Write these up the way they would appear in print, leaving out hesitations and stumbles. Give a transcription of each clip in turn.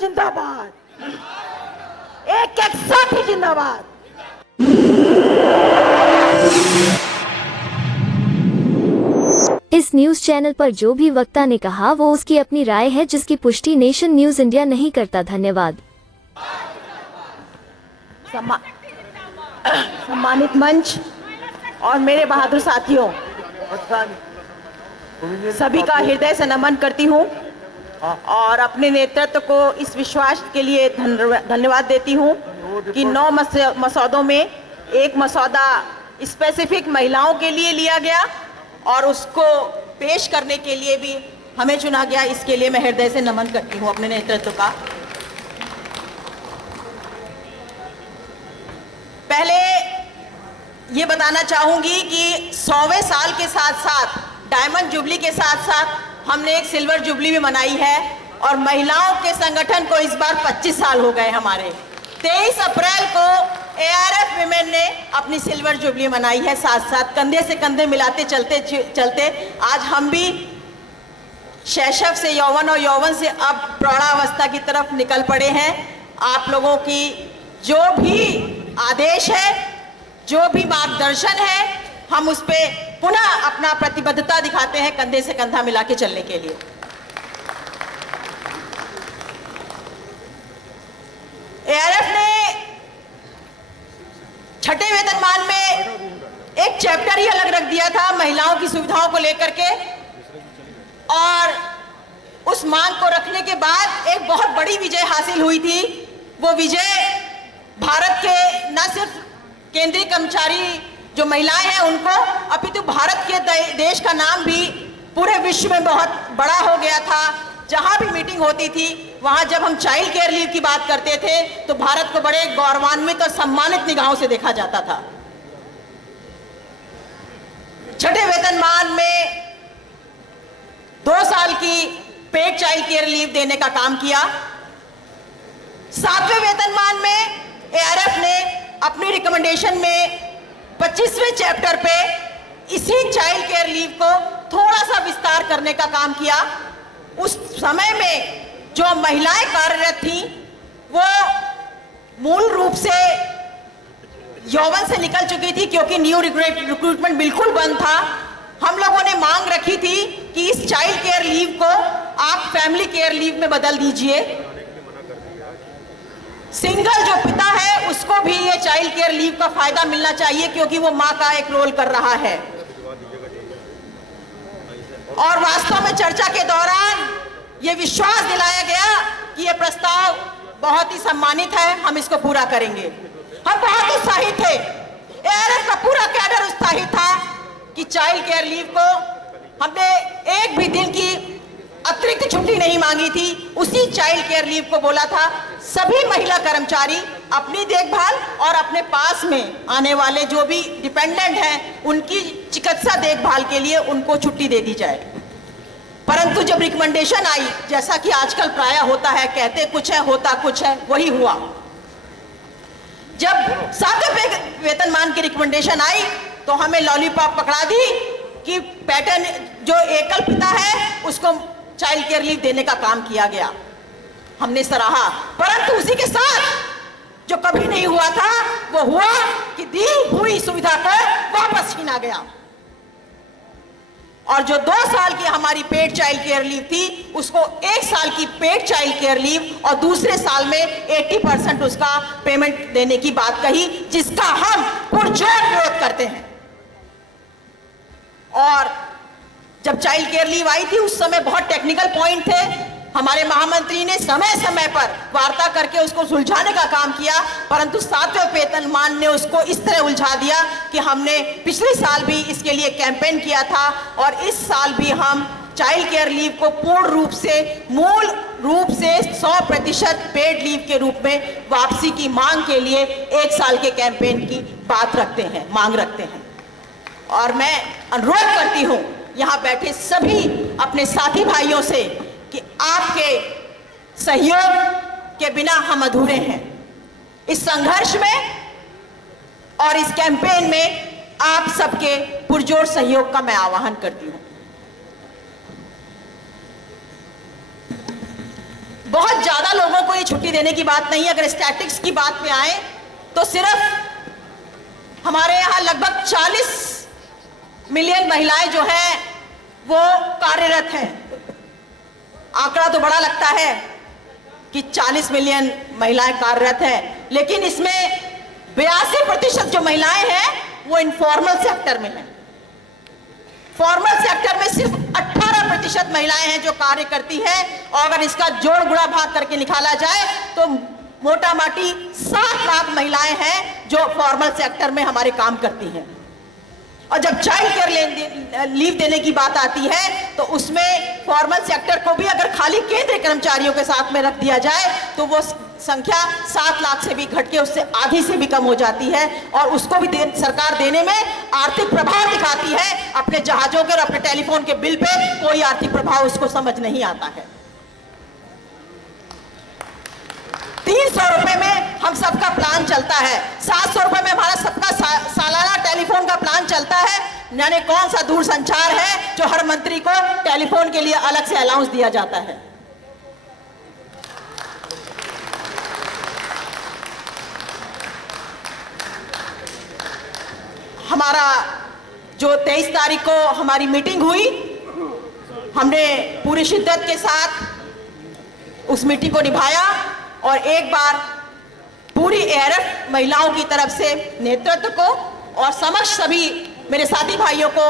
जिंदाबाद, एक एक साथी जिंदाबाद। इस न्यूज चैनल पर जो भी वक्ता ने कहा वो उसकी अपनी राय है, जिसकी पुष्टि नेशन न्यूज इंडिया नहीं करता। धन्यवाद। सम्मानित मंच और मेरे बहादुर साथियों, सभी का हृदय से नमन करती हूँ और अपने नेतृत्व को इस विश्वास के लिए धन्यवाद देती हूँ कि 9 मसौदों में एक मसौदा स्पेसिफिक महिलाओं के लिए लिया गया और उसको पेश करने के लिए भी हमें चुना गया। इसके लिए मैं हृदय से नमन करती हूँ अपने नेतृत्व का। पहले ये बताना चाहूंगी कि 100वें साल के साथ साथ, डायमंड जुबली के साथ साथ हमने एक सिल्वर जुबली भी मनाई है और महिलाओं के संगठन को इस बार 25 साल हो गए हमारे। 23 अप्रैल को ARF विमेन ने अपनी सिल्वर जुबली मनाई है। साथ साथ कंधे से कंधे मिलाते चलते चलते आज हम भी शैशव से यौवन और यौवन से अब प्रौढ़ावस्था की तरफ निकल पड़े हैं। आप लोगों की जो भी आदेश है, जो भी मार्गदर्शन है, हम उस पे पुनः अपना प्रतिबद्धता दिखाते हैं कंधे से कंधा मिला के चलने के लिए। ARF ने छठे वेतनमान में एक चैप्टर ही अलग रख दिया था महिलाओं की सुविधाओं को लेकर के, और उस मांग को रखने के बाद एक बहुत बड़ी विजय हासिल हुई थी। वो विजय भारत के न सिर्फ केंद्रीय कर्मचारी जो महिलाएं हैं उनको, अपितु भारत के देश का नाम भी पूरे विश्व में बहुत बड़ा हो गया था। जहां भी मीटिंग होती थी वहां जब हम चाइल्ड केयर लीव की बात करते थे तो भारत को बड़े गौरवान्वित और सम्मानित निगाहों से देखा जाता था। छठे वेतनमान में 2 साल की पेड चाइल्ड केयर लीव देने का काम किया। 7वें वेतनमान में ARF ने अपनी रिकमेंडेशन में 25वें चैप्टर पे इसी चाइल्ड केयर लीव को थोड़ा सा विस्तार करने का काम किया। उस समय में जो महिलाएं कार्यरत थीं वो मूल रूप से यौवन से निकल चुकी थी क्योंकि न्यू रिक्रूटमेंट बिल्कुल बंद था। हम लोगों ने मांग रखी थी कि इस चाइल्ड केयर लीव को आप फैमिली केयर लीव में बदल दीजिए। सिंगल जो पिता है उसको भी ये चाइल्ड केयर लीव का फायदा मिलना चाहिए क्योंकि वो मां का एक रोल कर रहा है। और वास्तव में चर्चा के दौरान ये विश्वास दिलाया गया कि ये प्रस्ताव बहुत ही सम्मानित है, हम इसको पूरा करेंगे। हम बहुत उत्साहित थे, ARF का पूरा कैडर उत्साहित था कि चाइल्ड केयर लीव को हमने एक भी दिन की अतिरिक्त छुट्टी नहीं मांगी थी। उसी चाइल्ड केयर लीव को बोला था सभी महिला कर्मचारी अपनी देखभाल और अपने पास में आने वाले जो भी डिपेंडेंट हैं उनकी चिकित्सा देखभाल के लिए उनको छुट्टी दे दी जाए। परंतु जब रिकमेंडेशन आई, जैसा कि आजकल प्राय होता है, कहते कुछ है होता कुछ है, वही हुआ। जब 7वें वेतनमान की रिकमेंडेशन आई तो हमें लॉलीपॉप पकड़ा दी कि पैटर्न जो एकल पिता है उसको चाइल्ड केयर लीव देने का काम किया गया। हमने सराहा, परंतु उसी के साथ जो कभी नहीं हुआ था वो हुआ कि दी हुई सुविधा को वापस छीना गया। और जो 2 साल की हमारी पेड चाइल्ड केयर लीव थी उसको 1 साल की पेड चाइल्ड केयर लीव और दूसरे साल में 80% उसका पेमेंट देने की बात कही, जिसका हम पुरजोर विरोध करते हैं। और जब चाइल्ड केयर लीव आई थी उस समय बहुत टेक्निकल पॉइंट थे। हमारे महामंत्री ने समय समय पर वार्ता करके उसको सुलझाने का काम किया, परंतु 7वें वेतनमान ने उसको इस तरह उलझा दिया कि हमने पिछले साल भी इसके लिए कैंपेन किया था और इस साल भी हम चाइल्ड केयर लीव को पूर्ण रूप से, मूल रूप से 100% पेड लीव के रूप में वापसी की मांग के लिए 1 साल के कैंपेन की बात रखते हैं, मांग रखते हैं। और मैं अनुरोध करती हूं यहां बैठे सभी अपने साथी भाइयों से कि आपके सहयोग के बिना हम अधूरे हैं। इस संघर्ष में और इस कैंपेन में आप सबके पुरजोर सहयोग का मैं आह्वान करती हूं। बहुत ज्यादा लोगों को ये छुट्टी देने की बात नहीं है। अगर स्टैटिस्टिक्स की बात पे आए तो सिर्फ हमारे यहाँ लगभग 40 मिलियन महिलाएं जो हैं वो कार्यरत हैं। आंकड़ा तो बड़ा लगता है कि 40 मिलियन महिलाएं कार्यरत हैं, लेकिन इसमें 82% जो महिलाएं हैं वो इनफॉर्मल सेक्टर में हैं। फॉर्मल सेक्टर में सिर्फ 18% महिलाएं हैं जो कार्य करती हैं, और अगर इसका जोड़ गुणा भाग करके निकाला जाए तो मोटा माटी 7 लाख महिलाएं हैं जो फॉर्मल सेक्टर में हमारे काम करती हैं। और जब चाइल्ड केयर लीव देने की बात आती है तो उसमें फॉर्मल सेक्टर को भी अगर खाली केंद्रीय कर्मचारियों के साथ में रख दिया जाए तो वो संख्या 7 लाख से भी घट के उससे आधी से भी कम हो जाती है, और उसको भी सरकार देने में आर्थिक प्रभाव दिखाती है। अपने जहाजों के और अपने टेलीफोन के बिल पे कोई आर्थिक प्रभाव उसको समझ नहीं आता है। 300 रुपए में हम सबका प्लान चलता है, 700 रुपए में हमारा सबका सालाना टेलीफोन का प्लान चलता है। यानी कौन सा दूरसंचार है जो हर मंत्री को टेलीफोन के लिए अलग से अलाउंस दिया जाता है। हमारा जो 23 तारीख को हमारी मीटिंग हुई, हमने पूरी शिद्दत के साथ उस मीटिंग को निभाया, और एक बार पूरी एआरएफ महिलाओं की तरफ से नेतृत्व को और समक्ष सभी मेरे साथी भाइयों को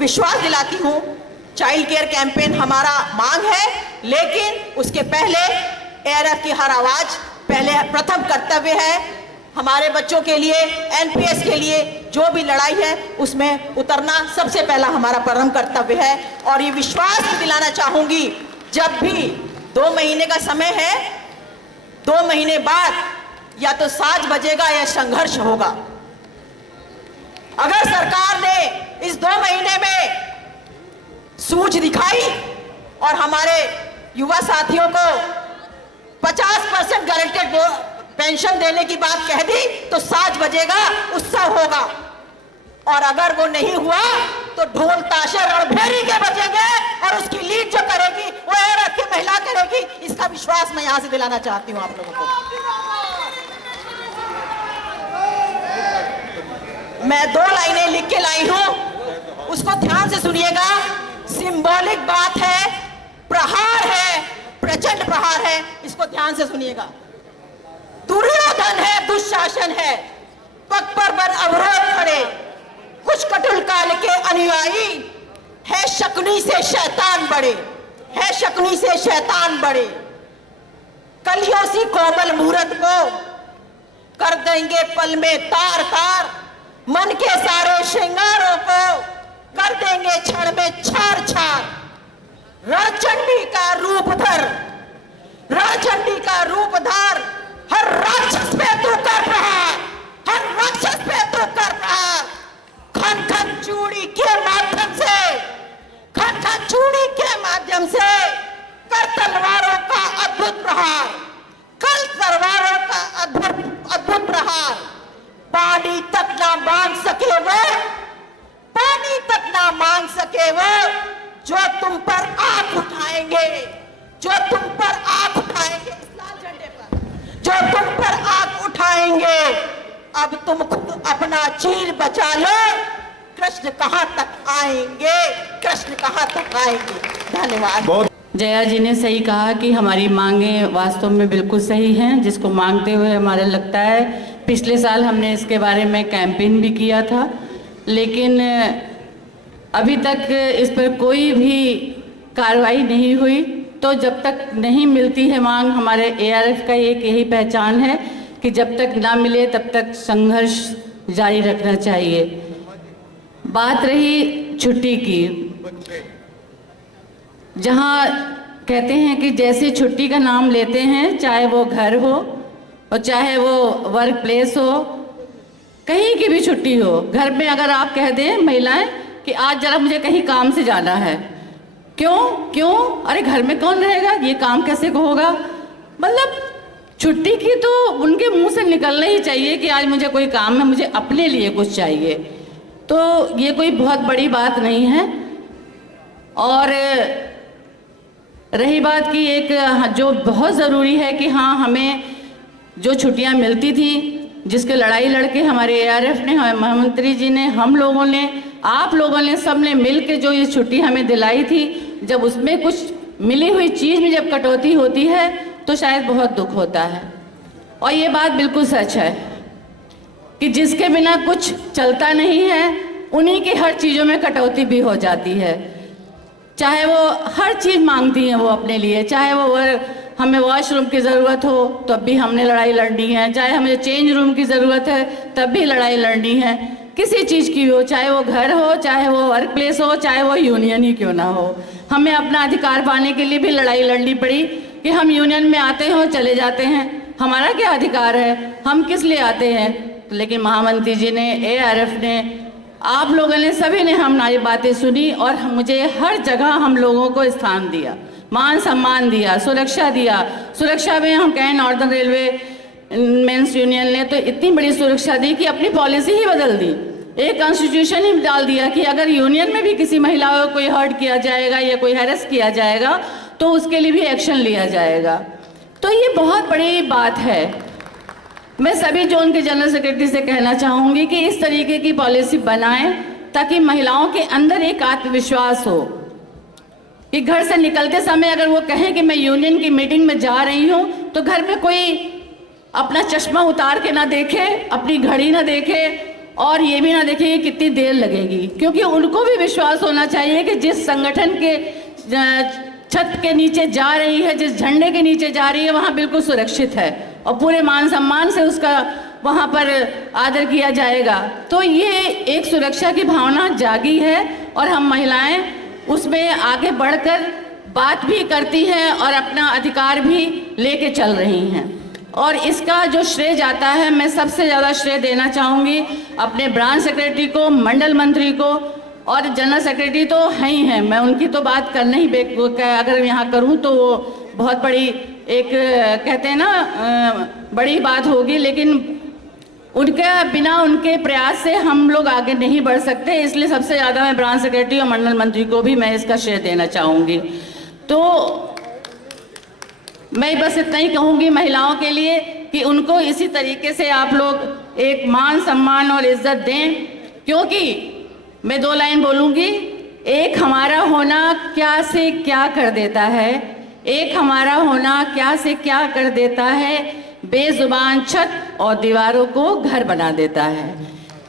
विश्वास दिलाती हूं, चाइल्ड केयर कैंपेन हमारा मांग है, लेकिन उसके पहले एआरएफ की हर आवाज पहले प्रथम कर्तव्य है। हमारे बच्चों के लिए, एनपीएस के लिए जो भी लड़ाई है उसमें उतरना सबसे पहला हमारा परम कर्तव्य है। और ये विश्वास भी दिलाना चाहूंगी, जब भी 2 महीने का समय है, 2 महीने बाद या तो साज बजेगा या संघर्ष होगा। अगर सरकार ने इस 2 महीने में सूझ दिखाई और हमारे युवा साथियों को 50% गारंटेड पेंशन देने की बात कह दी तो साज बजेगा, उत्सव होगा। और अगर वो नहीं हुआ तो ढोल ताशे रणभेरी के बजेंगे, और उसकी लीड जो करेगी वो एआरएफ की महिला करेगी। इसका विश्वास मैं यहां से दिलाना चाहती हूं आप लोगों को। मैं 2 लाइनें लिख के लाई हूं, उसको ध्यान से सुनिएगा। सिंबॉलिक बात है, प्रहार है, प्रचंड प्रहार है, इसको ध्यान से सुनिएगा। दुर्योधन है, दुशासन है, पग पर अवरोध खड़े, कुछ कटुल काल के अनुयायी, है शकुनी से शैतान बड़े, है शकुनी से शैतान बड़े। कलियों सी कोमल मूरत को कर देंगे पल में तार तार, मन के सारे श्रृंगारों को कर देंगे क्षण में छार छार। रणचंडी का रूप धर, रणचंडी का रूप धार, हर राक्षस पे तू कर प्रहार, हर राक्षस पे तू कर प्रहार। खन खन चूड़ी के माध्यम से, खन खन चूड़ी के माध्यम से कर तलवारों का अद्भुत प्रहार, कल तलवारों का अद्भुत प्रहार। पानी तक ना मांग सके वो, पानी तक ना मांग सके वो, जो तुम पर आंख उठाएंगे, जो तुम पर आंख उठाएंगे, इस लाल झंडे पर जो तुम पर आंख उठाएंगे। अब तुम खुद अपना चीर बचा लो, कृष्ण कहां तक आएंगे, कृष्ण कहां तक आएंगे। धन्यवाद। जया जी ने सही कहा कि हमारी मांगें वास्तव में बिल्कुल सही हैं, जिसको मांगते हुए हमारा लगता है पिछले साल हमने इसके बारे में कैंपेन भी किया था, लेकिन अभी तक इस पर कोई भी कार्रवाई नहीं हुई। तो जब तक नहीं मिलती है मांग, हमारे एआरएफ का एक यही पहचान है कि जब तक ना मिले तब तक संघर्ष जारी रखना चाहिए। बात रही छुट्टी की, जहाँ कहते हैं कि जैसे छुट्टी का नाम लेते हैं, चाहे वो घर हो और चाहे वो वर्क प्लेस हो, कहीं की भी छुट्टी हो, घर में अगर आप कह दें महिलाएं कि आज जरा मुझे कहीं काम से जाना है, क्यों, अरे घर में कौन रहेगा, ये काम कैसे होगा। मतलब छुट्टी की तो उनके मुंह से निकलना ही चाहिए कि आज मुझे कोई काम है, मुझे अपने लिए कुछ चाहिए। तो ये कोई बहुत बड़ी बात नहीं है। और रही बात की एक जो बहुत ज़रूरी है कि हाँ, हमें जो छुट्टियां मिलती थी, जिसके लड़ाई लड़के हमारे ARF ने, हमारे महामंत्री जी ने, हम लोगों ने, आप लोगों ने, सब ने मिल के जो ये छुट्टी हमें दिलाई थी, जब उसमें कुछ मिली हुई चीज़ में जब कटौती होती है तो शायद बहुत दुख होता है। और ये बात बिल्कुल सच है कि जिसके बिना कुछ चलता नहीं है, उन्हीं की हर चीज़ों में कटौती भी हो जाती है। चाहे वो हर चीज़ मांगती हैं वो अपने लिए, चाहे वो हमें वॉशरूम की ज़रूरत हो तब भी हमने लड़ाई लड़नी है, चाहे हमें चेंज रूम की ज़रूरत है तब भी लड़ाई लड़नी है, किसी चीज़ की हो, चाहे वो घर हो, चाहे वो वर्क प्लेस हो, चाहे वो यूनियन ही क्यों ना हो। हमें अपना अधिकार पाने के लिए भी लड़ाई लड़नी पड़ी कि हम यूनियन में आते हैं और चले जाते हैं, हमारा क्या अधिकार है, हम किस लिए आते हैं। लेकिन महामंत्री जी ने, ARF ने, आप लोगों ने, सभी ने हमारी बातें सुनी और मुझे हर जगह हम लोगों को स्थान दिया, मान सम्मान दिया, सुरक्षा दिया। सुरक्षा में हम कहें नॉर्दर्न रेलवे मेंस यूनियन ने तो इतनी बड़ी सुरक्षा दी कि अपनी पॉलिसी ही बदल दी, एक कॉन्स्टिट्यूशन ही डाल दिया कि अगर यूनियन में भी किसी महिला को कोई हर्ट किया जाएगा या कोई हैरेस किया जाएगा तो उसके लिए भी एक्शन लिया जाएगा। तो ये बहुत बड़ी बात है। मैं सभी जोन के जनरल सेक्रेटरी से कहना चाहूँगी कि इस तरीके की पॉलिसी बनाएं ताकि महिलाओं के अंदर एक आत्मविश्वास हो कि घर से निकलते समय अगर वो कहें कि मैं यूनियन की मीटिंग में जा रही हूँ तो घर में कोई अपना चश्मा उतार के ना देखे, अपनी घड़ी ना देखे और ये भी ना देखे कि कितनी देर लगेगी, क्योंकि उनको भी विश्वास होना चाहिए कि जिस संगठन के छत के नीचे जा रही है, जिस झंडे के नीचे जा रही है, वहाँ बिल्कुल सुरक्षित है और पूरे मान सम्मान से उसका वहाँ पर आदर किया जाएगा। तो ये एक सुरक्षा की भावना जागी है और हम महिलाएं उसमें आगे बढ़कर बात भी करती हैं और अपना अधिकार भी लेके चल रही हैं। और इसका जो श्रेय जाता है, मैं सबसे ज़्यादा श्रेय देना चाहूँगी अपने ब्रांच सेक्रेटरी को, मंडल मंत्री को, और जनरल सेक्रेटरी तो हैं ही हैं, मैं उनकी तो बात करना ही अगर यहाँ करूँ तो वो बहुत बड़ी एक कहते हैं ना बड़ी बात होगी, लेकिन उनके बिना, उनके प्रयास से हम लोग आगे नहीं बढ़ सकते। इसलिए सबसे ज़्यादा मैं ब्रांच सेक्रेटरी और मंडल मंत्री को भी मैं इसका श्रेय देना चाहूँगी। तो मैं बस इतना ही कहूँगी महिलाओं के लिए कि उनको इसी तरीके से आप लोग एक मान सम्मान और इज्जत दें, क्योंकि मैं 2 लाइन बोलूँगी। एक हमारा होना क्या से क्या कर देता है, एक हमारा होना क्या से क्या कर देता है, बेजुबान छत और दीवारों को घर बना देता है।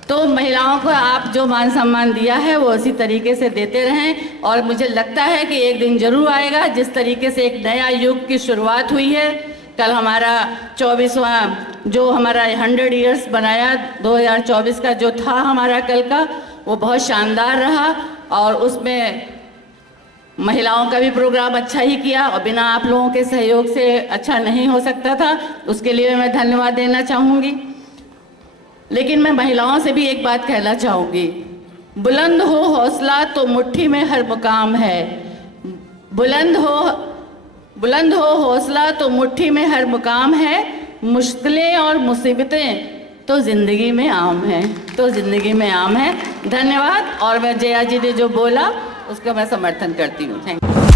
तो महिलाओं को आप जो मान सम्मान दिया है वो इसी तरीके से देते रहें और मुझे लगता है कि एक दिन जरूर आएगा जिस तरीके से एक नया युग की शुरुआत हुई है। कल हमारा 24वां जो हमारा 100 ईयर्स बनाया 2024 का जो था हमारा कल का, वो बहुत शानदार रहा और उसमें महिलाओं का भी प्रोग्राम अच्छा ही किया और बिना आप लोगों के सहयोग से अच्छा नहीं हो सकता था, उसके लिए मैं धन्यवाद देना चाहूँगी। लेकिन मैं महिलाओं से भी एक बात कहना चाहूँगी, बुलंद हो हौसला तो मुट्ठी में हर मुकाम है, बुलंद हो हौसला तो मुट्ठी में हर मुकाम है, मुश्किलें और मुसीबतें तो ज़िंदगी में आम हैं, तो ज़िंदगी में आम है। धन्यवाद। और मैं जया जी ने जो बोला उसका मैं समर्थन करती हूँ। Thank you.